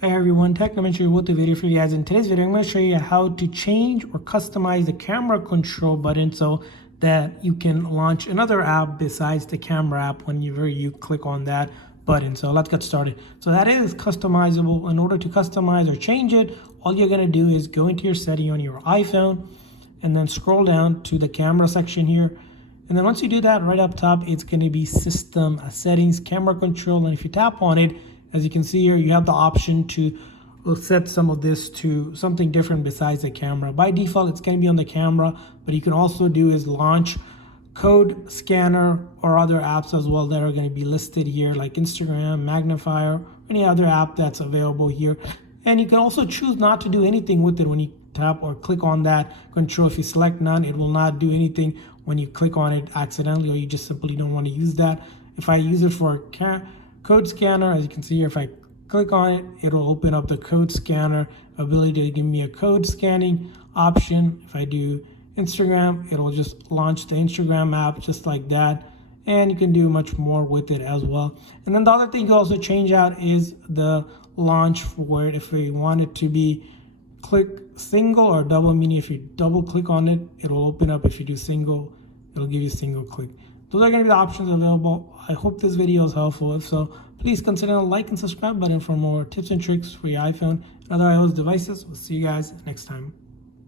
Hey everyone, Technomentary with the video for you guys. In today's video, I'm going to show you how to change or customize the camera control button so that you can launch another app besides the camera app whenever you click on that button. So let's get started. So that is customizable. In order to customize or change it, all you're going to do is go into your setting on your iPhone and then scroll down to the camera section here. And then once you do that, right up top, it's going to be System Settings, Camera Control. And if you tap on it, as you can see here, you have the option to set some of this to something different besides the camera. By default, it's going to be on the camera, but you can also do is launch code scanner or other apps as well that are going to be listed here, like Instagram, Magnifier, any other app that's available here. And you can also choose not to do anything with it when you tap or click on that control. If you select none, it will not do anything when you click on it accidentally, or you just simply don't want to use that. If I use it for code scanner, as you can see here, if I click on it, it'll open up the code scanner ability to give me a code scanning option. If I do Instagram, it'll just launch the Instagram app just like that, and you can do much more with it as well. And then the other thing you can also change out is the launch for it. If we want it to be click single or double, meaning if you double click on it, it'll open up. If you do single, it'll give you single click. Those are going to be the options available. I hope this video is helpful. If so, please consider the like and subscribe button for more tips and tricks for your iPhone and other iOS devices. We'll see you guys next time.